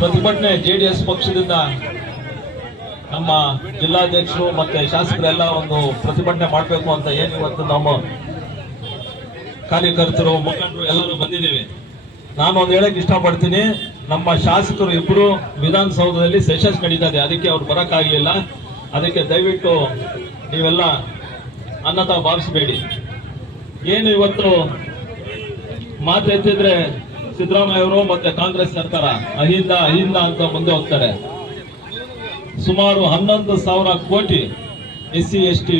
ಪ್ರತಿಭಟನೆ ಜೆಡಿಎಸ್ ಪಕ್ಷದಿಂದ ನಮ್ಮ ಜಿಲ್ಲಾಧ್ಯಕ್ಷರು ಮತ್ತೆ ಶಾಸಕರೆಲ್ಲ ಒಂದು ಪ್ರತಿಭಟನೆ ಮಾಡಬೇಕು ಅಂತ ಏನು ಇವತ್ತು ನಮ್ಮ ಕಾರ್ಯಕರ್ತರು, ಮುಖಂಡರು ಎಲ್ಲರೂ ಬಂದಿದ್ದೀವಿ. ನಾನು ಒಂದು ಹೇಳಕ್ ಇಷ್ಟಪಡ್ತೀನಿ. ನಮ್ಮ ಶಾಸಕರು ಇಬ್ಬರು ವಿಧಾನಸೌಧದಲ್ಲಿ ಸೆಷನ್ಸ್ ನಡೀತಾ ಅದಕ್ಕೆ ಅವ್ರು ಬರೋಕ್ಕಾಗಲಿಲ್ಲ. ಅದಕ್ಕೆ ದಯವಿಟ್ಟು ನೀವೆಲ್ಲ ಅನ್ನತ ಭಾವಿಸಬೇಡಿ. ಏನು ಇವತ್ತು ಮಾತು ಎತ್ತಿದ್ರೆ ಸಿದ್ದರಾಮಯ್ಯ ಅವರು ಮತ್ತೆ ಕಾಂಗ್ರೆಸ್ ಸರ್ಕಾರ ಅಹಿಂದ ಅಹಿಂದ ಅಂತ ಮುಂದೆ ಹೋಗ್ತಾರೆ. ಸುಮಾರು ಹನ್ನೊಂದು ಸಾವಿರ crore S C S T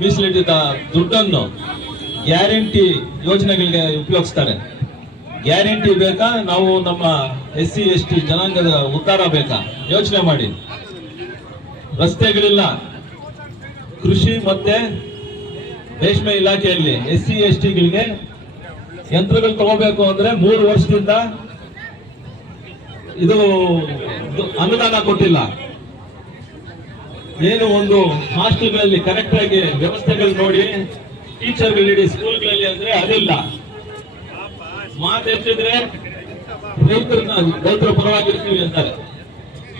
ಮೀಸಲಿಟ್ಟಿದ್ದ ದುಡ್ಡನ್ನು ಗ್ಯಾರಂಟಿ ಯೋಜನೆಗಳಿಗೆ ಉಪಯೋಗಿಸ್ತಾರೆ. ಗ್ಯಾರಂಟಿ ಬೇಕಾ? ನಾವು ನಮ್ಮ ಎಸ್ ಸಿ ಎಸ್ ಟಿ ಜನಾಂಗದ ಉದ್ಧಾರ ಬೇಕಾ? ಯೋಚನೆ ಮಾಡಿ. ರಸ್ತೆಗಳಿಲ್ಲ. ಕೃಷಿ ಮತ್ತೆ ರೇಷ್ಮೆ ಇಲಾಖೆಯಲ್ಲಿ ಎಸ್ ಸಿ ಎಸ್ ಟಿಗಳಿಗೆ ಯಂತ್ರಗಳು ತಗೋಬೇಕು ಅಂದ್ರೆ ಮೂರು ವರ್ಷದಿಂದ ಇದು ಅನುದಾನ ಕೊಟ್ಟಿಲ್ಲ. ಏನು ಒಂದು ಹಾಸ್ಟೆಲ್ಗಳಲ್ಲಿ ಕರೆಕ್ಟ್ ಆಗಿ ವ್ಯವಸ್ಥೆಗಳು ನೋಡಿ ಟೀಚರ್ಗಳಿಡಿ ಸ್ಕೂಲ್ಗಳಲ್ಲಿ ಅಂದ್ರೆ ಅದಿಲ್ಲ. ಮಾತೆತ್ತಿದ್ರೆ ರೈತರನ್ನ ರೈತರ ಪರವಾಗಿರ್ತೀವಿ ಅಂತಾರೆ.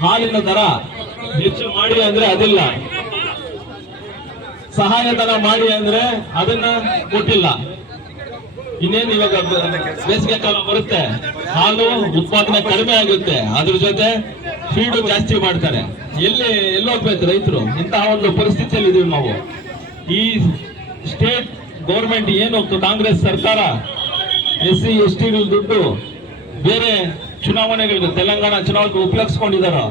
ಹಾಲಿನ ದರ ಹೆಚ್ಚು ಮಾಡಿ ಅಂದ್ರೆ ಅದಿಲ್ಲ. ಸಹಾಯಧನ ಮಾಡಿ ಅಂದ್ರೆ ಅದನ್ನ ಕೊಟ್ಟಿಲ್ಲ. ಇನ್ನೇನು ಇವಾಗ ಬೇಸಿಗೆ ಕಾಲ ಬರುತ್ತೆ? ಹಾಲು ಉತ್ಪಾದನೆ ಕಡಿಮೆ ಆಗುತ್ತೆ. ಅದ್ರ ಜೊತೆ ಫೀಡು ಜಾಸ್ತಿ ಮಾಡ್ತಾರೆ. ಎಲ್ಲಿ ಎಲ್ಲೋಗ್ಬೇಕು ರೈತರು? ಇಂತಹ ಒಂದು ಪರಿಸ್ಥಿತಿಯಲ್ಲಿ ಇದೀವಿ ನಾವು. ಈ ಸ್ಟೇಟ್ ಗೌರ್ಮೆಂಟ್ ಏನು ಕಾಂಗ್ರೆಸ್ ಸರ್ಕಾರ, ಎಸ್ ಸಿ, ಎಸ್ ಟಿ ದುಡ್ಡು ಬೇರೆ ಚುನಾವಣೆಗಳಿಗೆ, ತೆಲಂಗಾಣ ಚುನಾವಣೆಗೆ ಉಪಯೋಗಿಸ್ಕೊಂಡಿದಾರೋ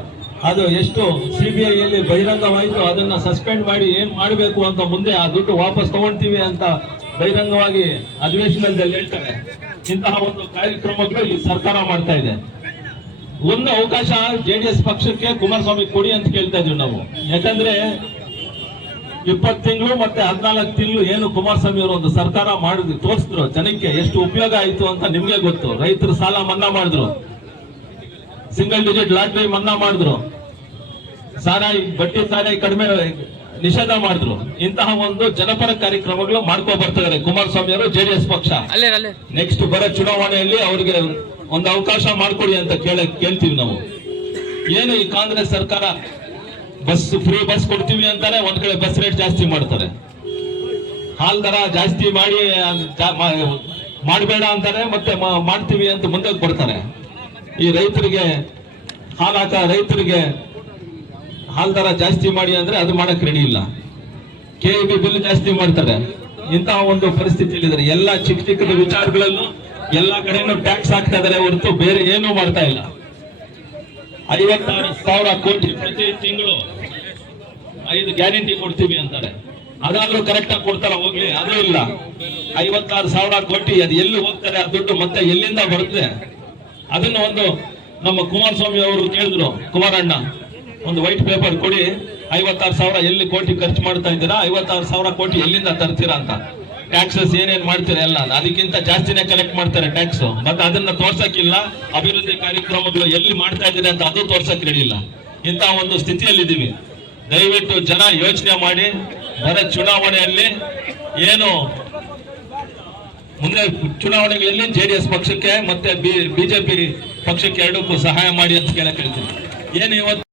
ಅದು ಎಷ್ಟು ಸಿ ಬಿ ಐಯಲ್ಲಿ ಬಹಿರಂಗವಾಯಿತು? ಅದನ್ನ ಸಸ್ಪೆಂಡ್ ಮಾಡಿ ಏನು ಮಾಡಬೇಕು ಅಂತ ಮುಂದೆ ಆ ದುಡ್ಡು ವಾಪಸ್ ತಗೊಳ್ತೀವಿ ಅಂತ ಬಹಿರಂಗವಾಗಿ ಅಧಿವೇಶನದಲ್ಲಿ ಹೇಳ್ತಾರೆ. ಇಂತಹ ಒಂದು ಕಾರ್ಯಕ್ರಮಗಳು ಈ ಸರ್ಕಾರ ಮಾಡ್ತಾ ಇದೆ. ಒಂದು ಅವಕಾಶ ಜೆಡಿಎಸ್ ಪಕ್ಷಕ್ಕೆ ಕುಮಾರಸ್ವಾಮಿ ಕೊಡಿ ಅಂತ ಕೇಳ್ತಾ ಇದೀವಿ ನಾವು. ಯಾಕಂದ್ರೆ ಇಪ್ಪತ್ತು ತಿಂಗಳು ಮತ್ತೆ ಹದಿನಾಲ್ಕು ತಿಂಗಳು ಏನು ಕುಮಾರಸ್ವಾಮಿ ಅವರು ಒಂದು ಸರ್ಕಾರ ಮಾಡಿದ್ರು ತೋರಿಸಿದ್ರು. ಜನಕ್ಕೆ ಎಷ್ಟು ಉಪಯೋಗ ಆಯ್ತು ಅಂತ ನಿಮ್ಗೆ ಗೊತ್ತು. ರೈತರು ಸಾಲ ಮನ್ನಾ ಮಾಡಿದ್ರು. ಸಿಂಗಲ್ ಡಿಜಿಟ್ ಲಾಟ್ರಿ ಮನ್ನಾ ಮಾಡಿದ್ರು. ಸಾರಾಯಿ ಬಟ್ಟಿ ಸಾರಾಯಿ ಕಡಿಮೆ ನಿಷೇಧ ಮಾಡಿದ್ರು. ಇಂತಹ ಒಂದು ಜನಪರ ಕಾರ್ಯಕ್ರಮಗಳು ಮಾಡ್ಕೊ ಬರ್ತಿದ್ದಾರೆ ಕುಮಾರಸ್ವಾಮಿ ಅವರು ಜೆಡಿಎಸ್ ಪಕ್ಷ. ನೆಕ್ಸ್ಟ್ ಬರೋ ಚುನಾವಣೆಯಲ್ಲಿ ಅವ್ರಿಗೆ ಒಂದು ಅವಕಾಶ ಮಾಡ್ಕೊಡಿ ಅಂತ ಕೇಳ ಕೇಳ್ತೀವಿ ನಾವು. ಏನು ಈ ಕಾಂಗ್ರೆಸ್ ಸರ್ಕಾರ ಬಸ್ ಫ್ರೀ ಬಸ್ ಕೊಡ್ತೀವಿ ಅಂತಾರೆ ಒಂದ್ ಕಡೆ ಬಸ್ ರೇಟ್ ಜಾಸ್ತಿ ಮಾಡ್ತಾರೆ. ಹಾಲ್ ದರ ಜಾಸ್ತಿ ಮಾಡಿ ಮಾಡಬೇಡ ಅಂತಾರೆ ಮತ್ತೆ ಮಾಡ್ತೀವಿ ಅಂತ ಮುಂದಕ್ಕೆ ಬರ್ತಾರೆ. ಈ ರೈತರಿಗೆ ಹಾಲಾಕ ರೈತರಿಗೆ ಹಾಲ್ ದರ ಜಾಸ್ತಿ ಮಾಡಿ ಅಂದ್ರೆ ಅದು ಮಾಡಕ್ ರೆಡಿ ಇಲ್ಲ. ಕೆ ಬಿ ಬಿಲ್ ಜಾಸ್ತಿ ಮಾಡ್ತಾರೆ. ಇಂತಹ ಒಂದು ಪರಿಸ್ಥಿತಿಯಲ್ಲಿ ಇದ್ದಾರೆ ಎಲ್ಲ ಚಿಕ್ಕ ಚಿಕ್ಕದ ವಿಚಾರಗಳಲ್ಲೂ ಎಲ್ಲಾ ಕಡೆನೂ ಟ್ಯಾಕ್ಸ್ ಹಾಕ್ತಾ ಇದಾರೆ ಹೊರತು ಬೇರೆ ಏನೂ ಮಾಡ್ತಾ ಇಲ್ಲ. ಐವತ್ತಾರು ಸಾವಿರ ಕೋಟಿ ಪ್ರತಿ ತಿಂಗಳು ಐದು ಗ್ಯಾರಂಟಿ ಕೊಡ್ತೀವಿ ಅಂತಾರೆ. ಅದಾದ್ರೂ ಕರೆಕ್ಟ್ ಆಗಿ ಕೊಡ್ತಾರ ಹೋಗ್ಲಿ? ಅದು ಇಲ್ಲ. ಐವತ್ತಾರು ಸಾವಿರ ಕೋಟಿ ಅದು ಎಲ್ಲಿ ಹೋಗ್ತಾರೆ? ಆ ದುಡ್ಡು ಮತ್ತೆ ಎಲ್ಲಿಂದ ಬರುತ್ತೆ? ಅದನ್ನ ಒಂದು ನಮ್ಮ ಕುಮಾರಸ್ವಾಮಿ ಅವರು ಕೇಳಿದ್ರು. ಕುಮಾರಣ್ಣ ಒಂದು ವೈಟ್ ಪೇಪರ್ ಕೊಡಿ, ಐವತ್ತಾರು ಸಾವಿರ ಎಲ್ಲಿ ಕೋಟಿ ಖರ್ಚು ಮಾಡ್ತಾ ಇದ್ದೀರಾ, ಐವತ್ತಾರು ಸಾವಿರ ಕೋಟಿ ಎಲ್ಲಿಂದ ತರ್ತೀರಾ ಅಂತ. ಟ್ಯಾಕ್ಸಸ್ ಏನೇನ್ ಮಾಡ್ತೀರಾ ಎಲ್ಲ, ಅದಕ್ಕಿಂತ ಜಾಸ್ತಿನೇ ಕಲೆಕ್ಟ್ ಮಾಡ್ತಾರೆ ಟ್ಯಾಕ್ಸ್ ಮತ್ತೆ ಅದನ್ನ ತೋರ್ಸಕ್ಕಿಲ್ಲ, ಅಭಿವೃದ್ಧಿ ಕಾರ್ಯಕ್ರಮಗಳು ಎಲ್ಲಿ ಮಾಡ್ತಾ ಇದ್ದೀರಾ ಅಂತ ಅದು ತೋರ್ಸಕ್ ರೆಡಿ ಇಲ್ಲ. ಇಂತಹ ಒಂದು ಸ್ಥಿತಿಯಲ್ಲಿದ್ದೀವಿ. ದಯವಿಟ್ಟು ಜನ ಯೋಚನೆ ಮಾಡಿ, ಬರ ಚುನಾವಣೆಯಲ್ಲಿ ಏನು ಮುಂದೆ ಚುನಾವಣೆಗಳಲ್ಲಿ ಜೆ ಡಿ ಎಸ್ ಪಕ್ಷಕ್ಕೆ ಮತ್ತೆ ಬಿಜೆಪಿ ಪಕ್ಷಕ್ಕೆ ಎರಡಕ್ಕೂ ಸಹಾಯ ಮಾಡಿ ಅಂತ ಕೇಳಕ್ ಹೇಳ್ತೀನಿ. ಏನು ಇವತ್ತು